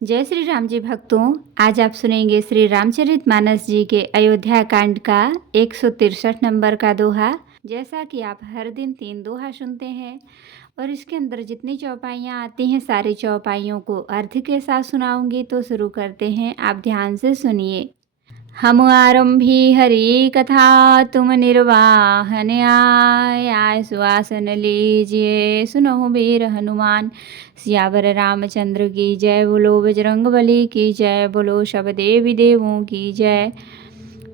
जय श्री राम जी भक्तों, आज आप सुनेंगे श्री रामचरितमानस जी के अयोध्या कांड का 163 नंबर का दोहा। जैसा कि आप हर दिन 3 दोहा सुनते हैं और इसके अंदर जितनी चौपाइयाँ आती हैं सारी चौपाइयों को अर्थ के साथ सुनाऊंगी। तो शुरू करते हैं, आप ध्यान से सुनिए। हम आरंभी हरि कथा, तुम निर्वाहन आय सुआसन लीजिए, सुनो वीर हनुमान। सियावर रामचंद्र की जय, बोलो बजरंग बली की जय, बोलो सब देवी देवों की जय।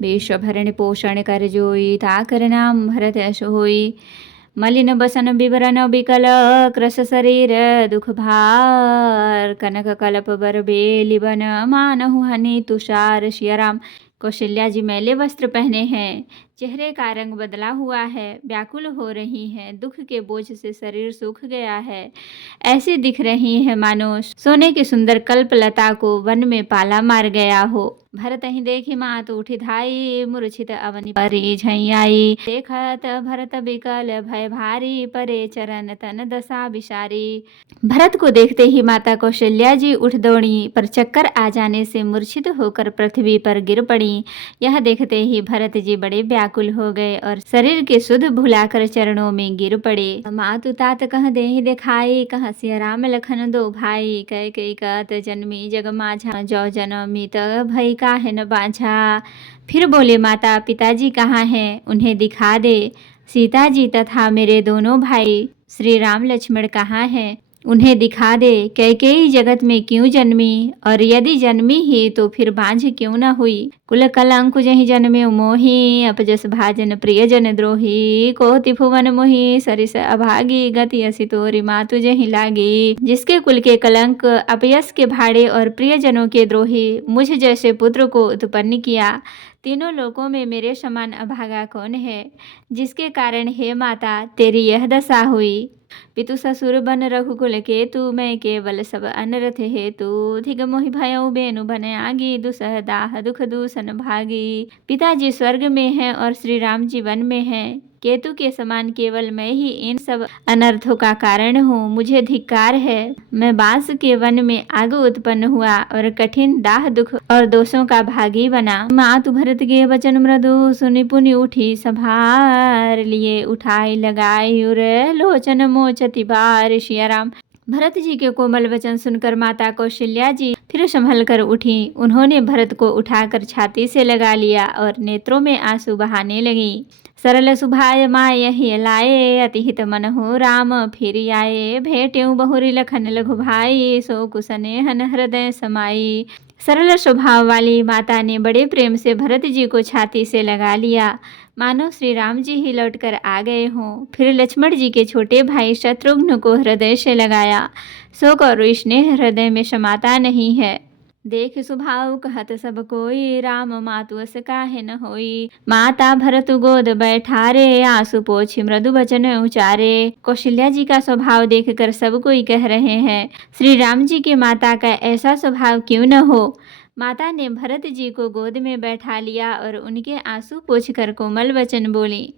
विश्व भरण पोषण कर जोई, ताकर नाम भरत यश होई। मलिन बसन विवरण विकल, कृश शरीर दुख भार। कनक कलप बर बेली बन, मानहु हनि तुषार। सिया राम। कौशल्या जी मैले वस्त्र पहने हैं, चेहरे का रंग बदला हुआ है, व्याकुल हो रही हैं, दुख के बोझ से शरीर सूख गया है। ऐसी दिख रही है मानो सोने की सुंदर कल्पलता को वन में पाला मार गया हो। भरत ही देखी मात उठी धाई, मूर्छित अवनि परी झैयाई। देखत भरत बिकल भय भारी, परे चरण तन दशा विसारी। भरत को देखते ही माता कौशल्या जी उठ दौड़ी, पर चक्कर आ जाने से मूर्छित होकर पृथ्वी पर गिर पड़ी। यह देखते ही भरत जी बड़े व्याकुल हो गए और शरीर के सुध भुलाकर चरणों में गिर पड़े। मातु तात कह देहि दिखाई, कह सिया राम लखन दो भाई। कह कई कहत जन्मी जग माझा, जो जनमी त भई काहे न बाझा। फिर बोले, माता पिताजी कहाँ हैं, उन्हें दिखा दे। सीता जी तथा मेरे दोनों भाई श्री राम लक्ष्मण कहाँ हैं, उन्हें दिखा दे। कैकेयी जगत में क्यों जन्मी, और यदि जन्मी ही तो फिर बांझ क्यों न हुई। कुल कलंक जहि जन्मे मोही, अपजस भाजन प्रियजन द्रोही। कोटि भुवन मोहि सरिस अभागी, गति असी तोरी मातु जहि लागी। जिसके कुल के कलंक, अपयस के भाड़े और प्रियजनों के द्रोही मुझ जैसे पुत्र को उत्पन्न किया, तीनों लोकों में मेरे समान अभागा कौन है, जिसके कारण हे माता तेरी यह दशा हुई। पितु ससुर बन रघुकुल केतु, मैं केवल सब अनरथ हेतु। धिग मोहि भयउ बेनु बन आगी, दुसह दाह दुख दूषण भागी। पिताजी स्वर्ग में हैं और श्री राम जी वन में हैं। केतु के समान केवल मैं ही इन सब अनर्थों का कारण हूँ। मुझे धिक्कार है, मैं बांस के वन में आग उत्पन्न हुआ और कठिन दाह दुख और दोषों का भागी बना। मातु भरत के वचन मृदु, सुनि पुनि उठी संभार लिए। उठाई लगाई उर लोचन मोचति बार। सिया राम। भरत जी के कोमल वचन सुनकर माता कौशल्या जी फिर संभल कर उठी। उन्होंने भरत को उठाकर छाती से लगा लिया और नेत्रों में आंसू बहाने लगी। सरल सुभाय माय यही लाए, अति हित मन हो राम फिर आए। भेट्यऊ बहुरी लखन लघु भाई, सो कुसनेहन हृदय समाई। सरल स्वभाव वाली माता ने बड़े प्रेम से भरत जी को छाती से लगा लिया, मानो श्री राम जी ही लौटकर आ गए हों। फिर लक्ष्मण जी के छोटे भाई शत्रुघ्न को हृदय से लगाया। शोक और स्नेह हृदय में समाता नहीं है। देख स्वभाव कहत सब कोई, राम मातु अस काहे न होई। माता भरत गोद बैठारे, आंसू पोछी मृदु वचन उचारे। कौशल्या जी का स्वभाव देखकर सब कोई कह रहे हैं, श्री राम जी की माता का ऐसा स्वभाव क्यों न हो। माता ने भरत जी को गोद में बैठा लिया और उनके आंसू पोंछकर कोमल वचन बोली।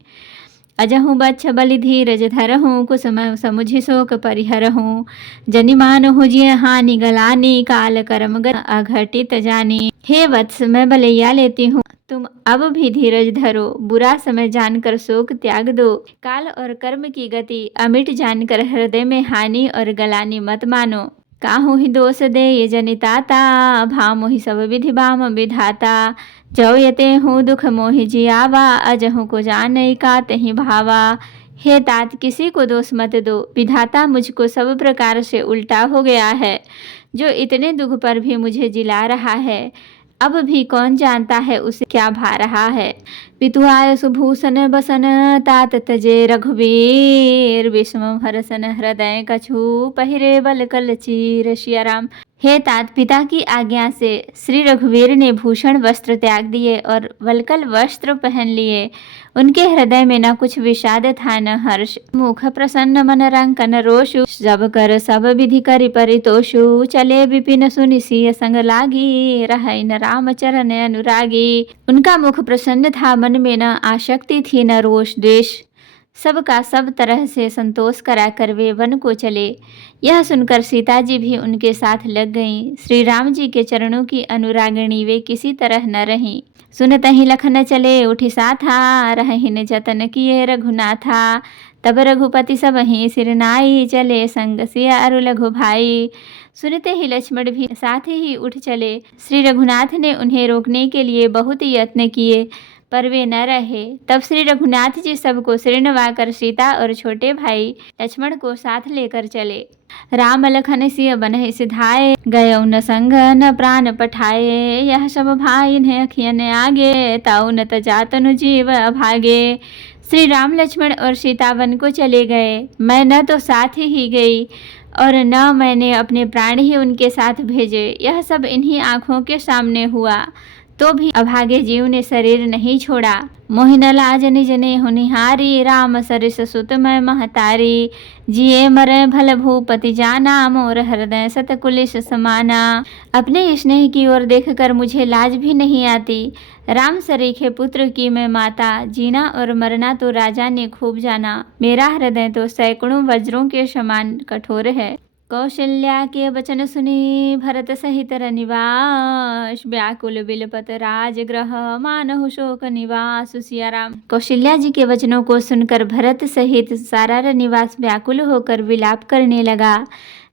अजहु बच्छ बलि धीरज धरहूँ, कुसुम समुझि शोक परिहरहूँ। जनिमान हो जिय हानि गलानी, काल कर्म अघटित जानी। हे वत्स, मैं बलैया लेती हूँ, तुम अब भी धीरज धरो। बुरा समय जानकर शोक त्याग दो। काल और कर्म की गति अमिट जानकर हृदय में हानि और गलानी मत मानो। काहू ही दोष दे ये जनिताता, भामो ही सब विधि बाम विधाता। जो यते हूँ दुख मोहि जियावा, अजहू को जाने का तही भावा। हे तात, किसी को दोष मत दो, विधाता मुझको सब प्रकार से उल्टा हो गया है, जो इतने दुख पर भी मुझे जिला रहा है। अब भी कौन जानता है उसे क्या भा रहा है। पितुआय सुभूषण बसन, तात तजे रघुवीर। विषम हरसन हृदय कछु, पहिरे बल कल चीर। सिया राम। हे तात, पिता की आज्ञा से श्री रघुवीर ने भूषण वस्त्र त्याग दिए और वलकल वस्त्र पहन लिए। उनके हृदय में न कुछ विषाद था न हर्ष। मुख प्रसन्न मन रंकन रोषु, जब कर सब विधि करि परितोषु। चले विपिन सुनि सिय संग लागी, रहै न राम चरण अनुरागी। उनका मुख प्रसन्न था, मन में न आसक्ति थी न रोष द्वेष। सबका सब तरह से संतोष कराकर वे वन को चले। यह सुनकर सीता जी भी उनके साथ लग गईं। श्री राम जी के चरणों की अनुरागिणी वे किसी तरह न रहीं। सुनत ही लखन चले उठी साथा, रहहिन जतन किए रघुनाथा। तब रघुपति सब ही सिरनाई, चले संग सिया अरु लघु भाई। सुनते ही लक्ष्मण भी साथ ही उठ चले। श्री रघुनाथ ने उन्हें रोकने के लिए बहुत यत्न किए, पर वे न रहे। तब श्री रघुनाथ जी सबको सिर नवाकर सीता और छोटे भाई लक्ष्मण को साथ लेकर चले। राम लखन सिय बनहि सिधाए, गयौ न संग न प्राण पठाए। यह सब भाई इन्हें अखियन आगे, ताऊ न तजातनु जीव अभागे। श्री राम लक्ष्मण और सीता वन को चले गए। मैं न तो साथ ही गई और न मैंने अपने प्राण ही उनके साथ भेजे। यह सब इन्हीं आँखों के सामने हुआ, तो भी अभागे जीव ने शरीर नहीं छोड़ा। मोहिन लाज निज ने हुनिहारी, राम सरिस सुत मैं महतारी। जिए मरे भल भूपति जाना, मोर हृदय सतकुलिस समाना। अपने स्नेह की ओर देखकर मुझे लाज भी नहीं आती। राम सरीखे पुत्र की मैं माता, जीना और मरना तो राजा ने खूब जाना। मेरा हृदय तो सैकड़ों वज्रों के समान कठोर है। कौशल्या के वचन सुनी, भरत सहित रनिवास। व्याकुल बिलपत राजगृह, मानहु शोक निवास। सिया राम। कौशल्या जी के वचनों को सुनकर भरत सहित सारा रनिवास व्याकुल होकर विलाप करने लगा।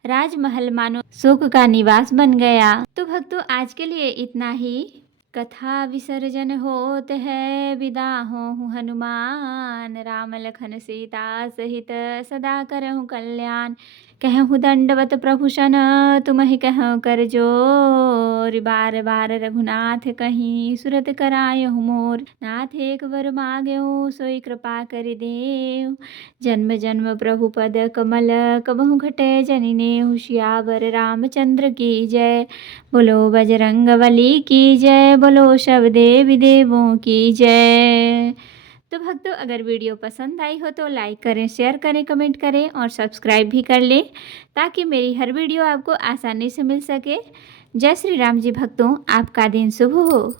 राजमहल मानो शोक का निवास बन गया। तो भक्तों, आज के लिए इतना ही। कथा विसर्जन होत है, विदा हों हनुमान। राम लखन सीता सहित सदा करहु कल्याण। कहूँ दंडवत प्रभु सन, तुमहि कहूँ कर जोर। बार बार रघुनाथ कहीं, सुरत करायहु मोर। नाथ एक वर मांगेऊ, सोई कृपा कर देव। जन्म जन्म प्रभु पद कमल, कबहु घटे जनिने। सियावर रामचंद्र की जय, बोलो बजरंगबली की जय, बोलो सब देवी देवों की जय। तो भक्तों, अगर वीडियो पसंद आई हो तो लाइक करें, शेयर करें, कमेंट करें और सब्सक्राइब भी कर लें, ताकि मेरी हर वीडियो आपको आसानी से मिल सके। जय श्री राम जी। भक्तों, आपका दिन शुभ हो।